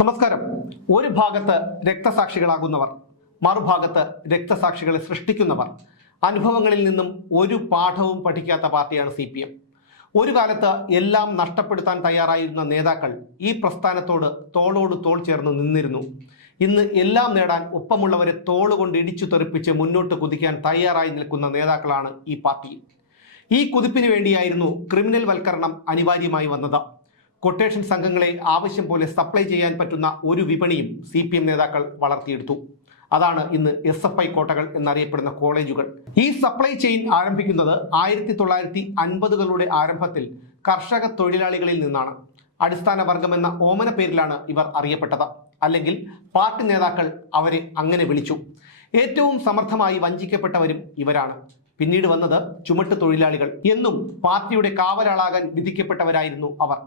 നമസ്കാരം. ഒരു ഭാഗത്ത് രക്തസാക്ഷികളാകുന്നവർ മറുഭാഗത്ത് രക്തസാക്ഷികളെ സൃഷ്ടിക്കുന്നവർ. അനുഭവങ്ങളിൽ നിന്നും ഒരു പാഠവും പഠിക്കാത്ത പാർട്ടിയാണ് സി പി എം. ഒരു കാലത്ത് എല്ലാം നഷ്ടപ്പെടുത്താൻ തയ്യാറായിരുന്ന നേതാക്കൾ ഈ പ്രസ്ഥാനത്തോട് തോളോട് തോൾ ചേർന്ന് നിന്നിരുന്നു. ഇന്ന് എല്ലാം നേടാൻ ഒപ്പമുള്ളവരെ തോളുകൊണ്ട് ഇടിച്ചു തെറിപ്പിച്ച് മുന്നോട്ട് കുതിക്കാൻ തയ്യാറായി നിൽക്കുന്ന നേതാക്കളാണ് ഈ പാർട്ടി. ഈ കുതിപ്പിന് വേണ്ടിയായിരുന്നു ക്രിമിനൽ വൽക്കരണം അനിവാര്യമായി വന്നത്. കൊട്ടേഷൻ സംഘങ്ങളെ ആവശ്യം പോലെ സപ്ലൈ ചെയ്യാൻ പറ്റുന്ന ഒരു വിപണിയും സി പി എം നേതാക്കൾ വളർത്തിയെടുത്തു. അതാണ് ഇന്ന് എസ് എഫ് ഐ കോട്ടകൾ എന്നറിയപ്പെടുന്ന കോളേജുകൾ. ഈ സപ്ലൈ ചെയിൻ ആരംഭിക്കുന്നത് ആയിരത്തി തൊള്ളായിരത്തി അൻപതുകളുടെ ആരംഭത്തിൽ കർഷക തൊഴിലാളികളിൽ നിന്നാണ്. അടിസ്ഥാന വർഗം എന്ന ഓമന പേരിലാണ് ഇവർ അറിയപ്പെട്ടത്. അല്ലെങ്കിൽ പാർട്ടി നേതാക്കൾ അവരെ അങ്ങനെ വിളിച്ചു. ഏറ്റവും സമർത്ഥമായി വഞ്ചിക്കപ്പെട്ടവരും ഇവരാണ്. പിന്നീട് വന്നത് ചുമട്ട് തൊഴിലാളികൾ എന്നും പാർട്ടിയുടെ കാവലാളാകാൻ വിധിക്കപ്പെട്ടവരായിരുന്നു അവർ.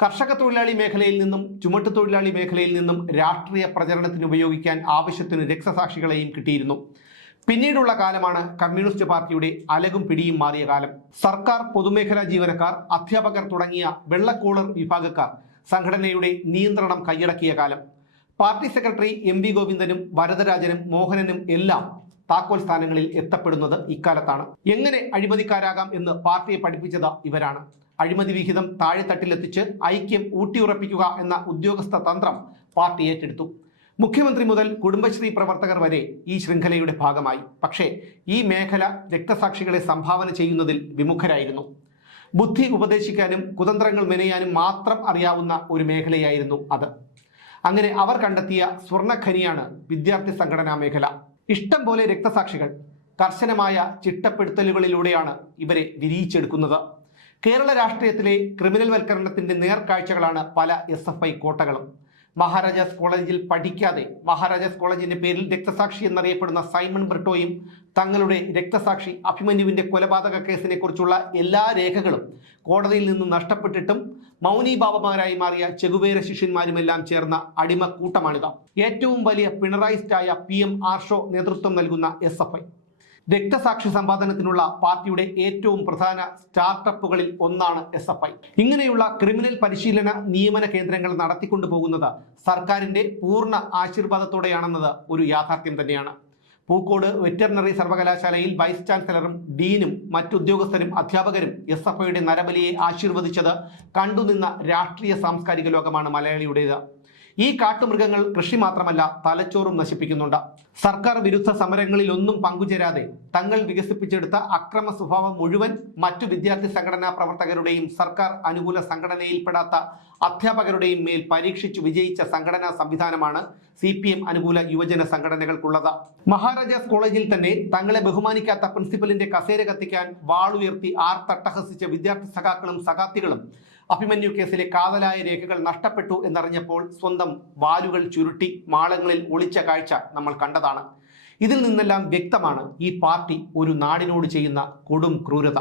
കർഷക തൊഴിലാളി മേഖലയിൽ നിന്നും ചുമട്ടു തൊഴിലാളി മേഖലയിൽ നിന്നും രാഷ്ട്രീയ പ്രചരണത്തിന് ഉപയോഗിക്കാൻ ആവശ്യത്തിന് രക്തസാക്ഷികളെയും കിട്ടിയിരുന്നു. പിന്നീടുള്ള കാലമാണ് കമ്മ്യൂണിസ്റ്റ് പാർട്ടിയുടെ അലകും പിടിയും മാറിയ കാലം. സർക്കാർ പൊതുമേഖലാ ജീവനക്കാർ അധ്യാപകർ തുടങ്ങിയ വെള്ളക്കോളർ വിഭാഗക്കാർ സംഘടനയുടെ നിയന്ത്രണം കൈയടക്കിയ കാലം. പാർട്ടി സെക്രട്ടറി എം വി ഗോവിന്ദനും വരദരാജനും മോഹനനും എല്ലാം താക്കോൽ സ്ഥാനങ്ങളിൽ എത്തപ്പെടുന്നത് ഇക്കാലത്താണ്. എങ്ങനെ അഴിമതിക്കാരാകാം എന്ന് പാർട്ടിയെ പഠിപ്പിച്ചത് ഇവരാണ്. അഴിമതി വിഹിതം താഴെത്തട്ടിലെത്തിച്ച് ഐക്യം ഊട്ടിയുറപ്പിക്കുക എന്ന ഉദ്യോഗസ്ഥ തന്ത്രം പാർട്ടി ഏറ്റെടുത്തു. മുഖ്യമന്ത്രി മുതൽ കുടുംബശ്രീ പ്രവർത്തകർ വരെ ഈ ശൃംഖലയുടെ ഭാഗമായി. പക്ഷേ ഈ മേഖല രക്തസാക്ഷികളെ സംഭാവന ചെയ്യുന്നതിൽ വിമുഖരായിരുന്നു. ബുദ്ധി ഉപദേശിക്കാനും കുതന്ത്രങ്ങൾ മെനയാനും മാത്രം അറിയാവുന്ന ഒരു മേഖലയായിരുന്നു അത്. അങ്ങനെ അവർ കണ്ടെത്തിയ സ്വർണഖനിയാണ് വിദ്യാർത്ഥി സംഘടനാ മേഖല. ഇഷ്ടം പോലെ രക്തസാക്ഷികൾ കർശനമായ ചിട്ടപ്പെടുത്തലുകളിലൂടെയാണ് ഇവരെ വിരിയിച്ചെടുക്കുന്നത്. കേരള രാഷ്ട്രീയത്തിലെ ക്രിമിനൽ വൽക്കരണത്തിന്റെ നേർക്കാഴ്ചകളാണ് പല എസ് എഫ് ഐ കോട്ടകളും. മഹാരാജാസ് കോളേജിൽ പഠിക്കാതെ മഹാരാജാസ് കോളേജിന്റെ പേരിൽ രക്തസാക്ഷി എന്നറിയപ്പെടുന്ന സൈമൺ ബ്രിട്ടോയും തങ്ങളുടെ രക്തസാക്ഷി അഭിമന്യുവിന്റെ കൊലപാതക കേസിനെ കുറിച്ചുള്ള എല്ലാ രേഖകളും കോടതിയിൽ നിന്ന് നഷ്ടപ്പെട്ടിട്ടും മൗനി ബാബമാരായി മാറിയ ചെകുവേര ശിഷ്യന്മാരുമെല്ലാം ചേർന്ന അടിമക്കൂട്ടമാണിത്. ഏറ്റവും വലിയ പിണറായിസ്റ്റായ പി എം ആർഷോ നേതൃത്വം നൽകുന്ന എസ് എഫ് ഐ. രക്തസാക്ഷി സമ്പാദനത്തിനുള്ള പാർട്ടിയുടെ ഏറ്റവും പ്രധാന സ്റ്റാർട്ടപ്പുകളിൽ ഒന്നാണ് എസ് എഫ് ഐ. ഇങ്ങനെയുള്ള ക്രിമിനൽ പരിശീലന നിയമന കേന്ദ്രങ്ങൾ നടത്തിക്കൊണ്ടു പോകുന്നത് സർക്കാരിന്റെ പൂർണ ആശീർവാദത്തോടെയാണെന്നത് ഒരു യാഥാർത്ഥ്യം തന്നെയാണ്. പൂക്കോട് വെറ്ററിനറി സർവകലാശാലയിൽ വൈസ് ചാൻസലറും ഡീനും മറ്റുദ്യോഗസ്ഥരും അധ്യാപകരും എസ് എഫ് ഐയുടെ നരബലിയെ ആശീർവദിച്ചത് കണ്ടുനിന്ന രാഷ്ട്രീയ സാംസ്കാരിക ലോകമാണ് മലയാളിയുടേത്. ഈ കാട്ടുമൃഗങ്ങൾ കൃഷി മാത്രമല്ല തലച്ചോറും നശിപ്പിക്കുന്നുണ്ട്. സർക്കാർ വിരുദ്ധ സമരങ്ങളിൽ ഒന്നും പങ്കുചേരാതെ തങ്ങൾ വികസിപ്പിച്ചെടുത്ത അക്രമ സ്വഭാവം മുഴുവൻ മറ്റു വിദ്യാർത്ഥി സംഘടനാ പ്രവർത്തകരുടെയും സർക്കാർ അനുകൂല സംഘടനയിൽപ്പെടാത്ത അധ്യാപകരുടെയും മേൽ പരീക്ഷിച്ചു വിജയിച്ച സംഘടനാ സംവിധാനമാണ് സി പി എം അനുകൂല യുവജന സംഘടനകൾക്കുള്ളത്. മഹാരാജാസ് കോളേജിൽ തന്നെ തങ്ങളെ ബഹുമാനിക്കാത്ത പ്രിൻസിപ്പലിന്റെ കസേര കത്തിക്കാൻ വാളുയർത്തി ആർ തട്ടഹസിച്ച വിദ്യാർത്ഥി സഖാക്കളും സഖാത്തികളും അഭിമന്യു കേസിലെ കാതലായ രേഖകൾ നഷ്ടപ്പെട്ടു എന്നറിഞ്ഞപ്പോൾ സ്വന്തം വാലുകൾ ചുരുട്ടി മാളങ്ങളിൽ ഒളിച്ച കാഴ്ച നമ്മൾ കണ്ടതാണ്. ഇതിൽ നിന്നെല്ലാം വ്യക്തമാണ് ഈ പാർട്ടി ഒരു നാടിനോട് ചെയ്യുന്ന കൊടും ക്രൂരത.